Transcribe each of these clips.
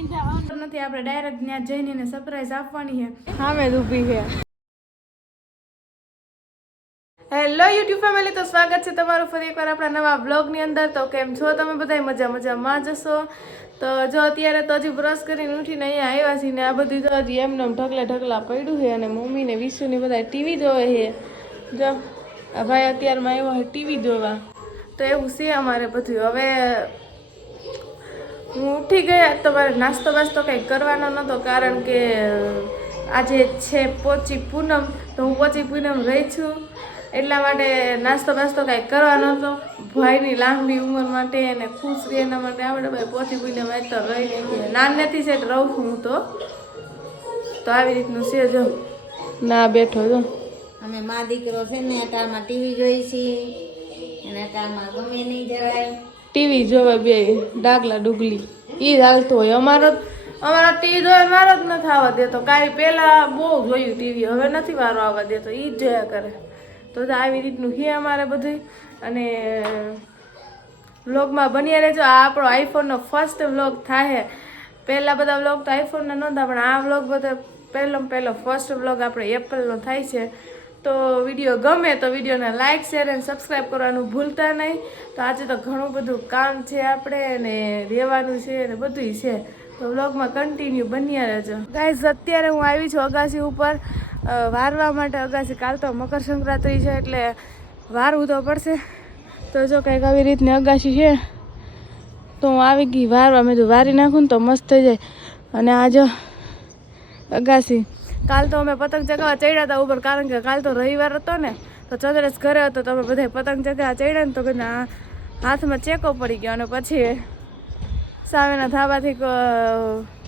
નથી, આપણે ડાયરેક્ટ ત્યાં જઈને સરપ્રાઈઝ આપવાની છે. હા મેં ઊભી છે. હેલો યુટ્યુબ ફેમિલી, તો સ્વાગત છે તમારું ફરી એકવાર આપણા નવા બ્લોગની અંદર. તો કેમ છો તમે બધા? મજામાં જશો. તો જો અત્યારે તો હજી બ્રશ કરીને ઉઠીને અહીંયા આવ્યા છીએ ને આ બધું તો હજી એમને ઢગલા પડ્યું છે. અને મમ્મીને વિશુને બધા ટીવી જોવે છે. જો આ ભાઈ અત્યારમાં આવ્યો છે ટીવી જોવા. તો એવું છે અમારે બધું. હવે હું ઉઠી ગયા તો મારે નાસ્તો વાસ્તો કંઈ કરવાનો નહોતો, કારણ કે આજે છે પોચી પૂનમ. તો હું પોચી પૂનમ રહી છું, એટલા માટે નાસ્તો બાસ્તો કાંઈ કરવાનો હતો. ભાઈની લાંબી ઉંમર માટે અને ખુશ રહે એના માટે આપણે ભાઈ પોચી પૂનમ આજ તો રહી નહીં. નાનેથી સેટ રહું છું હું તો આવી રીતનું છે. જો ના બેઠો જો અમે મા દીકરો છે ને અટારમાં ટીવી જોઈ છીએ અને અટારમાં ગમે નહીં જરાય ટીવી જોવે બે ડાગલા ડુગલી ઈ હાલતો હોય. અમારો ટીવી જોવે મારો જ નથી આવવા દેતો. કાંઈ પહેલાં બહુ જોયું ટીવી, હવે નથી વારો આવવા દેતો, ઈ જ જોયા કરે. તો આવી રીતનું છે અમારે બધું. અને વ્લોગમાં બન્યા રહેજો. આ આપણો આઈફોનનો ફર્સ્ટ વ્લોગ થાય. પહેલાં બધા વ્લોગ તો આઈફોનના નહોતા, પણ આ વ્લોગ બધો પહેલો ફર્સ્ટ વ્લોગ આપણે એપલનો થાય છે. તો વિડીયો ગમે તો વિડીયોને લાઇક શેર અને સબસ્ક્રાઈબ કરવાનું ભૂલતા નહીં. તો આજે તો ઘણું બધું કામ છે આપણે, અને રહેવાનું છે અને બધું છે. તો વ્લોગમાં કન્ટિન્યુ બન્યા રહેજો ગાઈઝ. અત્યારે હું આવી છું અગાસી ઉપર વારવા માટે. અગાસી કાલ તો મકર સંક્રાંતિ છે એટલે વારવું તો પડશે. તો જો કંઈક આવી રીતની અગાસી છે. તો હું આવી ગઈ વારવા. મેં જો વારી નાખું ને તો મસ્ત થઈ જાય. અને આ જો અગાસી. કાલ તો અમે પતંગ ચગાવવા ચડ્યા હતા ઉપર, કારણ કે કાલ તો રવિવાર હતો ને, તો ચંદ્રેશ ઘરે હતો. તો અમે બધા પતંગ ચગાવવા ચડ્યા ને તો બધા હાથમાં ચેકો પડી ગયો. અને પછી સામેના ધાબાથી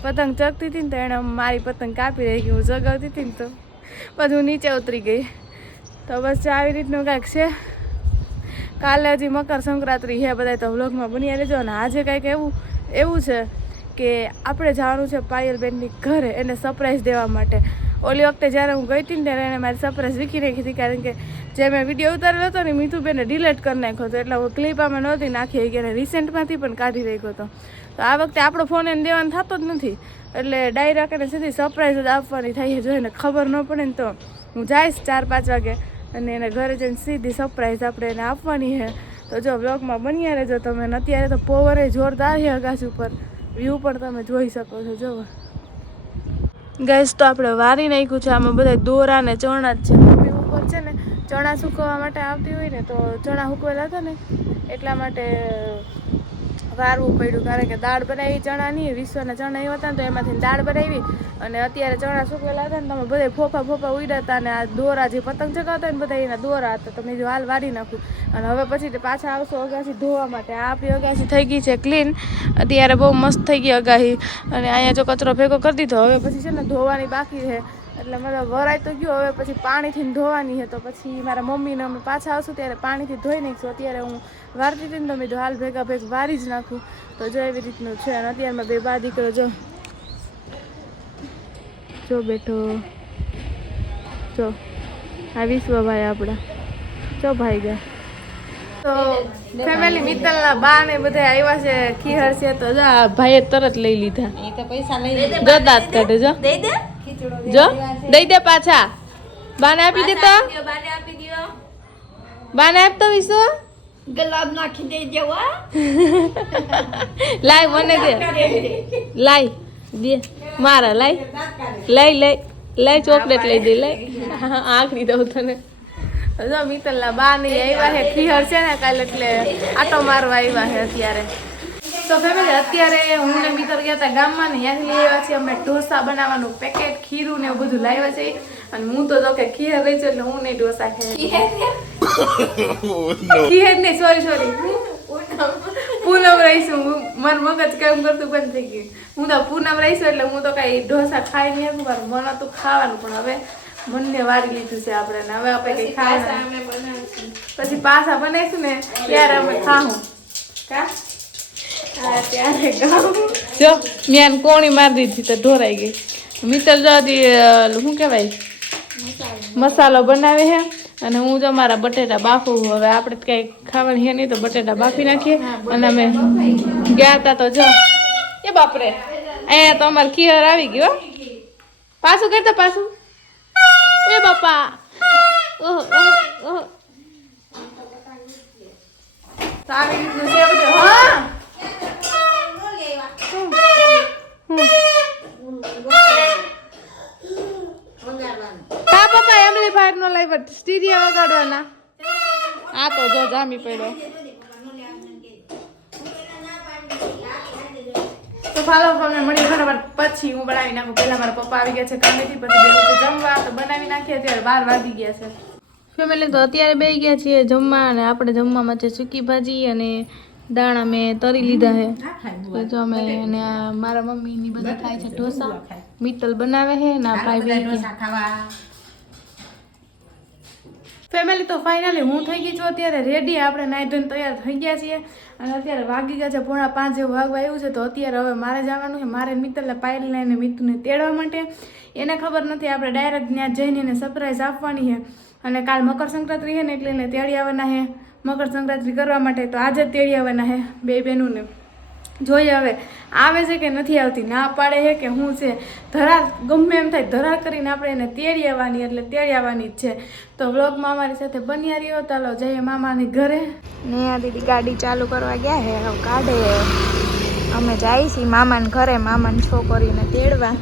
પતંગ ચગતી હતી ને તો એણે મારી પતંગ કાપી રહી ગઈ. હું ચગાવતી હતી ને તો પછી હું નીચે ઉતરી ગઈ. તો બસ આવી રીતનું કાંઈક છે. કાલે હજી મકર સંક્રાંતિ છે. બધા તો વ્લોગમાં બન્યા રહેજો. અને આજે કાંઈક એવું છે કે આપણે જવાનું છે પાયલબેનની ઘરે એને સરપ્રાઈઝ દેવા માટે. ઓલી વખતે જ્યારે હું ગઈ હતી ને ત્યારે એને મારી સરપ્રાઈઝ વીખી નાખી હતી, કારણ કે જે મેં વિડીયો ઉતારેલો હતો ને મીઠુબેને ડિલીટ કરી નાખ્યો હતો. એટલે હું ક્લિપ આમાં નહોતી નાખી કે રિસેન્ટમાંથી પણ કાઢી રાખ્યો હતો. તો આ વખતે આપણો ફોન એને દેવાનો થતો જ નથી, એટલે ડાયરેક્ટ એને સીધી સરપ્રાઈઝ જ આપવાની થાય. જો એને ખબર ન પડે ને તો હું જઈશ 4-5 વાગે અને એને ઘરે જઈને સીધી સરપ્રાઈઝ આપણે એને આપવાની છે. તો જો વ્લોગમાં બન્યા રહેજો તમે. અત્યારે તો પોવર જોરદાર છે અગાસી ઉપર, વ્યૂ પણ તમે જોઈ શકો છો. જો ગેસ તો આપણે વારી નાખ્યું છે. આમાં બધા દોરા ને ચણા જ છે. મમ્મી ઉપર છે ને ચણા સૂકવવા માટે આવતી હોય ને, તો ચણા સૂકવેલા હતા ને એટલા માટે વારવું પડ્યું, કારણ કે દાળ બનાવી ચણાની. વિશ્વના ચણા એવા હતા ને તો એમાંથી દાળ બનાવી. અને અત્યારે ચણા સૂકવેલા હતા ને તમે બધા ફોફા ઉડ્યા હતા. અને આ દોરા જે પતંગ ચગાવતા ને બધા એના દોરા હતા. તો મેં જો હાલ વારી નાખું. અને હવે પછી પાછા આવશો અગાસી ધોવા માટે. આ આપણી અગાસી થઈ ગઈ છે ક્લીન. અત્યારે બહુ મસ્ત થઈ ગઈ અગાસી. અને અહીંયા જો કચરો ભેગો કરી દીધો. હવે પછી છે ને ધોવાની બાકી છે. એટલે મતલબ વરાય તો ગયો. હવે પછી પાણીથી ધોવાની છે. તો પછી મારા મમ્મીને અમે પાછા આવશું ત્યારે પાણીથી ધોઈ નાખીશું. અત્યારે હું વારતી હતી ને તો મેં હાલ ભેગા વારી જ નાખું. તો જો એવી રીતનું છે. અને અત્યારમાં બે બા દીકરો જો બેઠો. જો આ વિશ્વભાઈ આપણા જો ભાઈ ગયા. તો ફેમિલી મિત્તલના બા ને બધા આવ્યા છે. ખીહર છે તો જો આ ભાઈએ તરત લઈ લીધા. એ તો પૈસા લઈ લે. જો દાંત કાઢે. જો દઈ દે જો દઈ દે પાછા. બાને આપી દેતા. બાને આપી દયો. બાને આપતો વિશ્વ ગુલાબ નાખી દઈ જવા. લાય મને દે. લાય દે મારા. લાય ચોકલેટ લઈ દે. લાય આખરી દઉં તને. જો મિત્તલના બા ને આવ્યા છે. ખીહર છે ને કાલે એટલે આટો મારવા આવ્યા છે અત્યારે. તો ફેમિલી અત્યારે હું ને મિત્ર ગયા હતા ગામમાં ને ત્યાંથી લઈ આવ્યા છીએ અમે ઢોસા બનાવવાનું પેકેટ, ખીરું ને એવું બધું લાવ્યા છે. અને હું તો કે ખીર રહી છે એટલે હું નહીં ઢોસા ખીર નહીં સોરી પૂનમ રહીશું. મારું મગજ કામ કરતું બંધ થઈ ગયું. હું તો પૂનમ રહીશું એટલે હું તો કઈ ઢોસા ખાઈ નહીં હતું. મારું મન હતું ખાવાનું, પણ હવે મનને વારી લીધું છે આપણે. હવે આપણે કઈ ખાવાનું પછી પાછા બનાવીશું ને ત્યારે અમે ખાવું. ત્યારે જો મેં કોણી મારી દીધી તો ઢોરાઈ ગઈ. મિત્તલ જો શું કહેવાય મસાલો બનાવે છે. અને હું જો મારા બટેટા બાફું. હવે આપણે કઈ ખાવાની છે નહીં તો બટેટા બાફી નાખીએ. અને અમે ગયા હતા તો જો એ બાપરે અહીંયા તો અમારે ખીર આવી ગયો પાછું કરતા પાછું એ બાપા ઓહો ઓહો ઓહો તો આવી રીતનું છે બધું હા કા પપ્પા એમલી ફાયર નો લાવ્યો સ્ટીરિયો વગાડવાના આ તો જો જામી પડ્યો તો ફાલો ફોને મળી ફટાફટ પછી હું બનાવી નાખું પહેલા મારા પપ્પા આવી ગયા છે કામેથી પછી બે વખત જમવા તો બનાવી નાખીએ અત્યારે 12 વાગી ગયા છે ફેમિલી તો અત્યારે બેસી ગયા છીએ જમવા અને આપણે જમવામાં છે સૂકી ભાજી અને દાણા મેં તરી લીધા છે તો જો અમે અને મારા મમ્મી ની બધા ખાય છે ઢોસા મિત્તલ બનાવે છે ને આ ભાઈ બે ફેમિલી તો ફાઇનલી હું થઈ ગઈ છું અત્યારે રેડી આપણે નાઈ ધોઈને તૈયાર થઈ ગયા છીએ અને અત્યારે વાગી ગયા છે 4:30 જેવું વાગવા આવ્યું છે તો અત્યારે હવે મારે જવાનું છે મારે મિત્તલને પાયલ લઈને મિત્તુને તેડવા માટે એને ખબર નથી આપણે ડાયરેક્ટ ત્યાં જઈને એને સરપ્રાઈઝ આપવાની છે અને કાલ મકર સંક્રાંતિ છે ને એટલે એને તેડી આવવાના છે મકર સંક્રાંતિ કરવા માટે તો આજે જ તેડી આવવાના છે બે બહેનોને જોઈએ હવે આવે છે કે નથી આવતી ના પાડે છે કે શું છે ધરાર ગમે એમ થાય ધરાર કરીને આપણે એને તેડી આવવાની એટલે તેડી આવવાની જ છે તો વ્લોગમાં અમારી સાથે બન્યા રહ્યો ચાલો જઈએ મામાની ઘરે ને આ દીદી ગાડી ચાલુ કરવા ગયા હે હવે કાઢે અમે જાય છીએ મામાને ઘરે મામાની છોકરીને તેડવા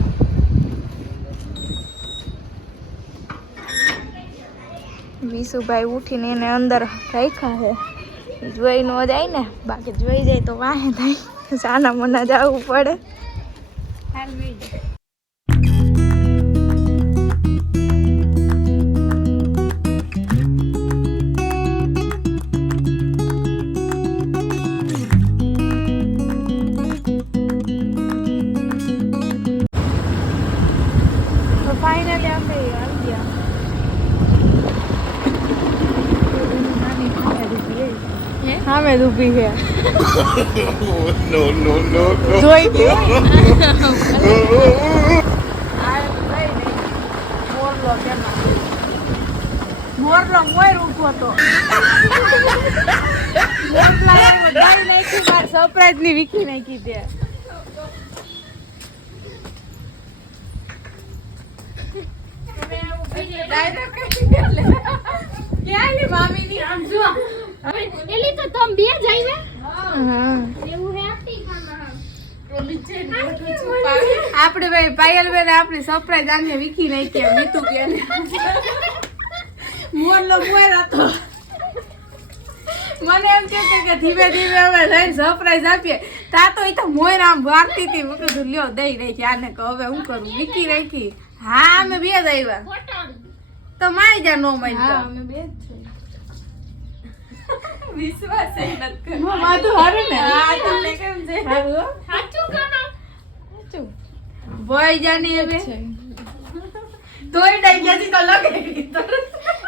વિશુભાઈ ઉઠીને એને અંદર રાખ્યા છે જોઈ ન જાય ને બાકી જોઈ જાય તો વાહે થાય સાના મના જવું પડે તો ફાઇનલી આપણે આવી ગયા હા મેં ઊભી છે No, no, no, no. જોઈ ગયો મોરલો મોર ઉભો તો સરપ્રાઈઝ ની વીખી નાખી દે મામી ની આમ જો એલી તો તમ બે જઈવે હા એવું હે આપણે ભાઈ પાયલ બેન આપણી સરપ્રાઈઝ આને વીખી નાખી મીતુ કે મોરલો મોર હતો મને એમ કે ધીમે ધીમે હવે લઈને સરપ્રાઈઝ આપીએ તા તો એ તો મોર આમ વારતી હતી મેં કીધું લ્યો દઈ નાખી આને કહો હવે હું કરું વીખી નાખી હા અમે બે જ આવ્યા તો મારી જા નો મારી હા અમે બે જ છે વિશ્વાસ એ ન કર માધુ હારે ને હા તમને કેમ છે હારું સાચું કાનો સાચું બોય જાની હવે તોય ડાઈ ગયા છે તો લગે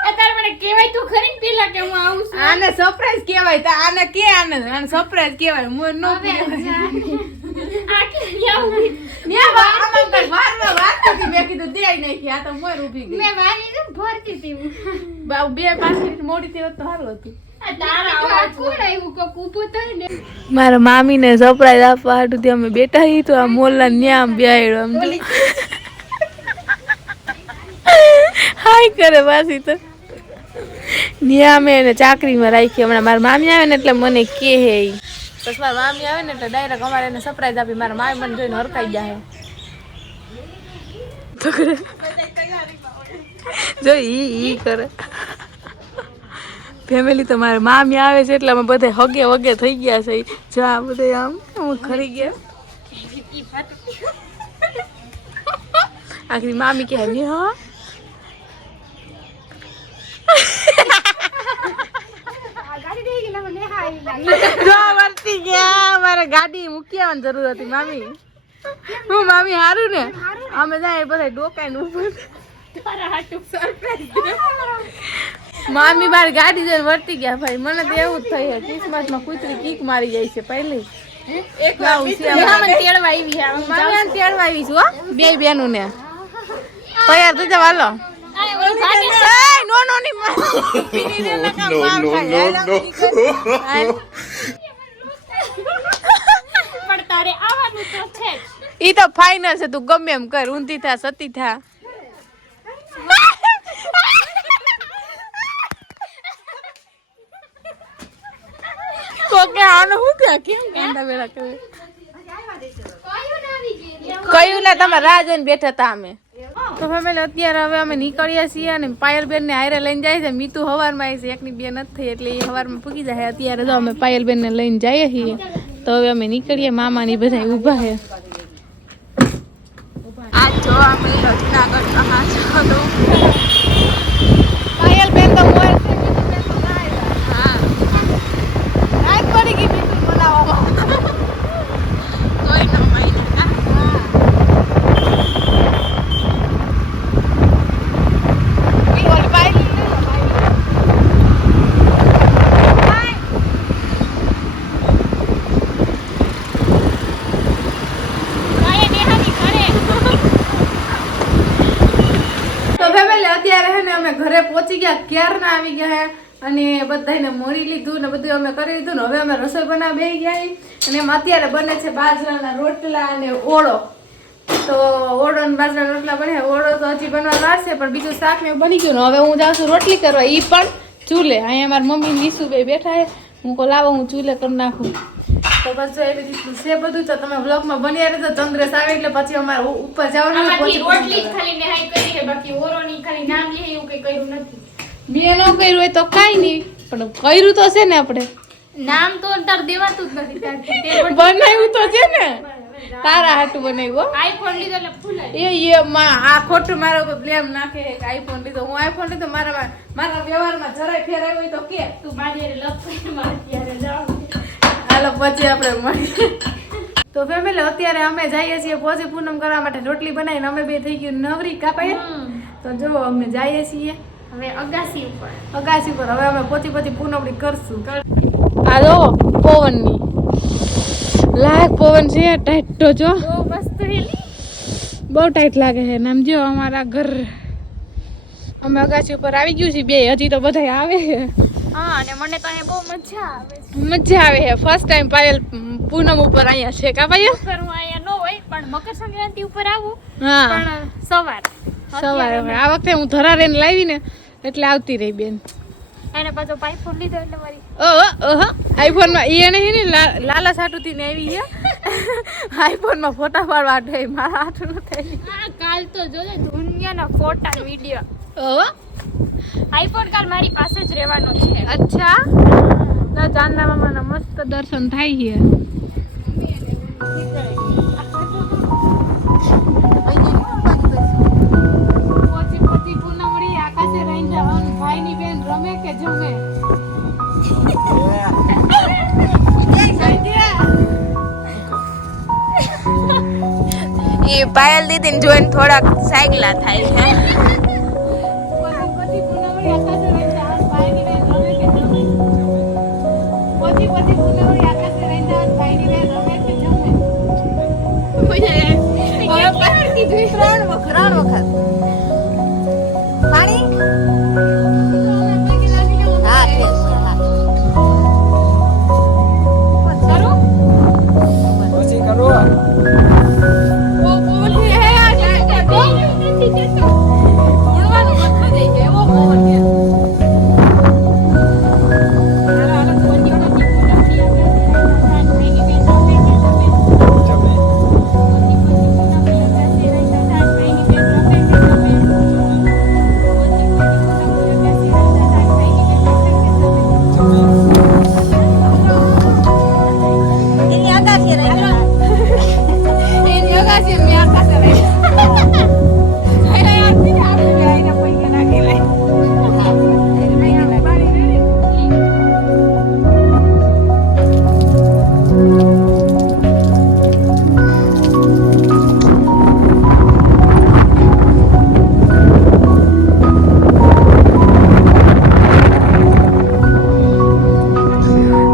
અત્યારે મને કહેવાય તું ખરી ને પેલા કે હું આવું છું આને સરપ્રાઈઝ કહેવાય તો આને કે આને સરપ્રાઈઝ કહેવાય મોર નો હવે કહેવાય આટલી આવું ન્યા વારમાં વાત હતી મેં કીધું દેઈ નાખી આ તો મોર ઊભી ગઈ મેં વારી ને ભરતી હતી હું બે 5 મિનિટ મોડી થી તો સારું હતું આ તારા અવાજ કોણ આવ્યું કોક ઊભું થયું ને મારા મામીને સરપ્રાઈઝ આપવા હાટુથી અમે બેઠા હી તો આ મોલ્લા ન્યા બેહાડ્યો આમ હાય કરે પાછી તો ન્યા મેં એને ચાકરીમાં રાખી હમણાં મારા મામી આવે ને એટલે મને કે હે પછી મારા મામી આવે ને એટલે ડાયરેક્ટ અમારે એને સરપ્રાઈઝ આપી મારા મામી મને જોઈને હરખાઈ જાય તો કરે જો ઈ કરે ફેમિલી તો મારે મામી આવે છે એટલે અમે બધા હગે વગે થઈ ગયા છે જો આ બધા આમ ખરી ગયા આખરી મામી કે હે હા વર્તી ગયા મારે ગાડી મૂકી આવવાની જરૂર હતી મામી હું મામી હારું ને અમે જાય બધા ડોકાઈને ઉપર મામી બાર ગાડી જઈને વર્તી ગયા ભાઈ મને તો એવું જ થઈ છે કિસ્મત માં કૂતરી કીક મારી જાય છે પહેલી એક તેડવા આવી છું બે બેનું ને તૈયાર થઈ જાવ હાલો નો નો ની No, no, no, no. પણ તારે આવવાનું તો છે ઈ તો ફાઇનલ છે, તું ગમે એમ કર, ઊંધી થા સતી થા. કોકે આનું હું કે કેમ કાંડા વેળા કરે કયું ને તમે રાહ જોઈને બેઠા હતા અમે. તો ફેમિલી અત્યારે હવે અમે નીકળ્યા છીએ અને પાયલબેન ને હારે લઈને જાય છે. મીતુ હવારમાં આવી છે, એકની બે નથી થઈ એટલે એ હવારમાં પૂકી જાય. અત્યારે તો અમે પાયલબેન ને લઈને જઈએ છીએ. તો હવે અમે નીકળીએ, મામા ની બધા ઊભા છે. આ જો અમે જુનાગઢ કહાં છો તો પાયલબેન તો મોર છે, મીતુબેન તો ગાય. હા રાત પડી ગઈ મીતુ બોલાવવામાં. કોઈ ન માન્યું ના. ઘરે પહોંચી ગયા, ક્યારના આવી ગયા અને બધાને મળી લીધું ને બધું અમે કરી લીધું ને હવે અમે રસોઈ બનાવવા બેસી ગયા અને એમાં અત્યારે બને છે બાજરાના રોટલા અને ઓળો. તો ઓળો અને બાજરાના રોટલા બને. ઓળો તો હજી બનવા લાગશે પણ બીજું શાક ને બની ગયું ને હવે હું જાઉં છું રોટલી કરવા, એ પણ ચૂલે. અહીંયા મારા મમ્મી નીસુ બે બેઠા છે, હું કહું લાવો હું ચૂલે કરી નાખું. તો બસ જો એવી રીતનું છે બધું. તો તમે વ્લોગમાં બન્યા રહેજો. ચંદ્રેશ આવે એટલે પછી અમારે ઉપર જવાનું રોટલી ખાલી નેહાઈ કરી છે, બાકી ઓરોની ખાલી નામ લે એવું કઈ કર્યું નથી. મેં ન કર્યું હોય તો કાંઈ નહીં, પણ કર્યું તો છે ને આપણે. નામ તો તાર દેવાતું જ નથી. બનાવ્યું તો છે ને, તારા હાટું બનાવ્યું. આઈફોન લીધો એટલે ફૂલાય. આ ખોટું મારા ઉપર બ્લેમ નાખે કે આઈફોન લીધો. હું આઈફોન લીધો મારા વ્યવહારમાં જરાય ફેરાય હોય તો કે તું મારી લપ કરી માર ત્યારે જાવ. હાલો પછી આપણે મળીએ. તો ફેમિલી અત્યારે અમે જઈએ છીએ પોચી પૂનમ કરવા માટે. રોટલી બનાવીને અમે બે થઈ ગયું નવરી કાપાય. તો જો અમે જઈએ છીએ હવે અગાસી ઉપર હવે અમે પોચી પૂનમની કરશું. આ જો પવનની લાયક પવન છે, ટાઈટ તો જો બહુ મસ્ત હેલી, બહુ ટાઈટ લાગે છે. નામ જો અમારા ઘર અમે અગાસી ઉપર આવી ગયું છે બે. હજી તો બધા આવે છે. હા અને મને તો અહીંયા બહુ મજા આવે છે. મજા આવે છે. ફર્સ્ટ ટાઈમ પાયલ પૂનમ ઉપર અહીંયા છે કા પાયલ? ઉપર હું અહીંયા ન હોય પણ મકર સંક્રાંતિ ઉપર આવું. હા પણ સવારે આ વખતે હું ધરારેને લાવી ને એટલે આવતી રહી બેન. એને પાછો આઈફોન લીધો એટલે મારી આઈફોન માં એને હે ને લાલા સાટુથી ને આવી છે. આઈફોન માં ફોટા પાડવા માટે મારા હાથું ન થાય. હા કાલ તો જોજે દુનિયાના ફોટા વિડિયો. આઈફોન કાલ મારી પાસે જ રહેવાનો છે. અચ્છા ના ચાંદના મામાના મસ્ત દર્શન થાય છે. પોચી પૂનમડી આકાશે રહીને જવાનું. ભાઈની બેન રમે કે જમે? એ પાયલ દીદી જોઈને થોડાક સાયકલા થાય છે. પોચી પૂનમડી આકાશે રહીને જવાનું. ભાઈની બેન રમે કે જમે? પોચી પૂનમડી આકાશે રહીને જવાનું. ભાઈની બેન રમે કે જમે? ત્રણ વખત પાણી હા ઠીક છે હા. પછી કરો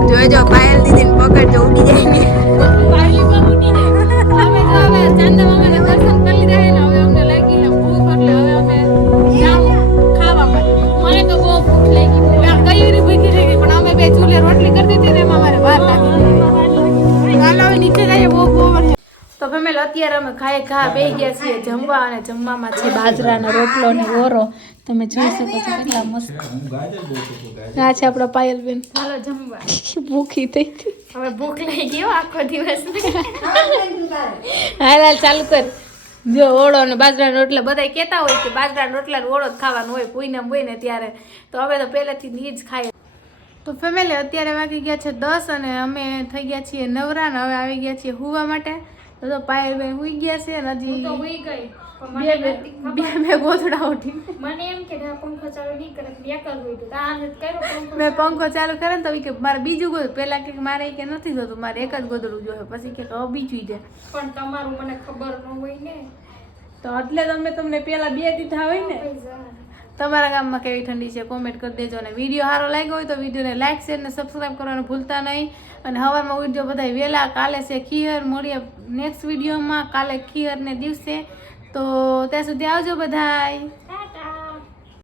જોજો પાયલ દીદી પકડ તો ઉડી જાય ને. ચાંદા મામાના દર્શન કરી ફેમિલી અત્યારે અમે ઘા બેસી ગયા છીએ જમવા અને જમવામાં છે બાજરાનો રોટલો ને ઓરો. તમે જોઈ શકો છો કેટલા મસ્ત. આ છે આપણા પાયલબેન. ચાલો જમવા. ભૂખી થઈ હતી. હવે ભૂખ લઈ ગયો આખો દિવસ. હાલ ચાલુ કર. જો ઓળો ને બાજરાના રોટલા બધા કહેતા હોય કે બાજરાના રોટલા ને ઓળો જ ખાવાનું હોય પૂનમ હોય ને ત્યારે, તો હવે તો પહેલેથી જ જ ખાય. તો ફેમિલી અત્યારે વાગી ગયા છે 10 અને અમે થઈ ગયા છીએ નવરા ને હવે આવી ગયા છીએ હુવા માટે. તો પાયલબેન હુઈ ગયા છે અને હજી તો હુઈ ગઈ. બે ગોથડા ઉઠી. મને એમ કે આ પંખો ચાલુ નહીં કરે બેકર હોય તો આ જ કર્યો પંખો. મેં પંખો ચાલુ કરે ને તો કે મારે બીજું ગોદડું, પેલા કે મારે કે નથી જોતું, મારે એક જ ગોદડું જોઈએ, પછી કે હવે બીજું છે. પણ તમારું મને ખબર ન હોય ને, તો એટલે તમે તમને પેલા 2 દીધા હોય ને. તમારા ગામમાં કેવી ઠંડી છે કોમેન્ટ કરી દેજો. અને વિડીયો સારો લાગ્યો હોય તો વિડીયોને લાઈક શેર ને સબસ્ક્રાઈબ કરવાનું ભૂલતા નહીં. અને હવારમાં ઉઠજો બધા વહેલા. કાલે છે ખીર. મળીએ નેક્સ્ટ વિડીયોમાં કાલે ખીર ને દિવસે. તો ત્યાં સુધી આવજો બધાય.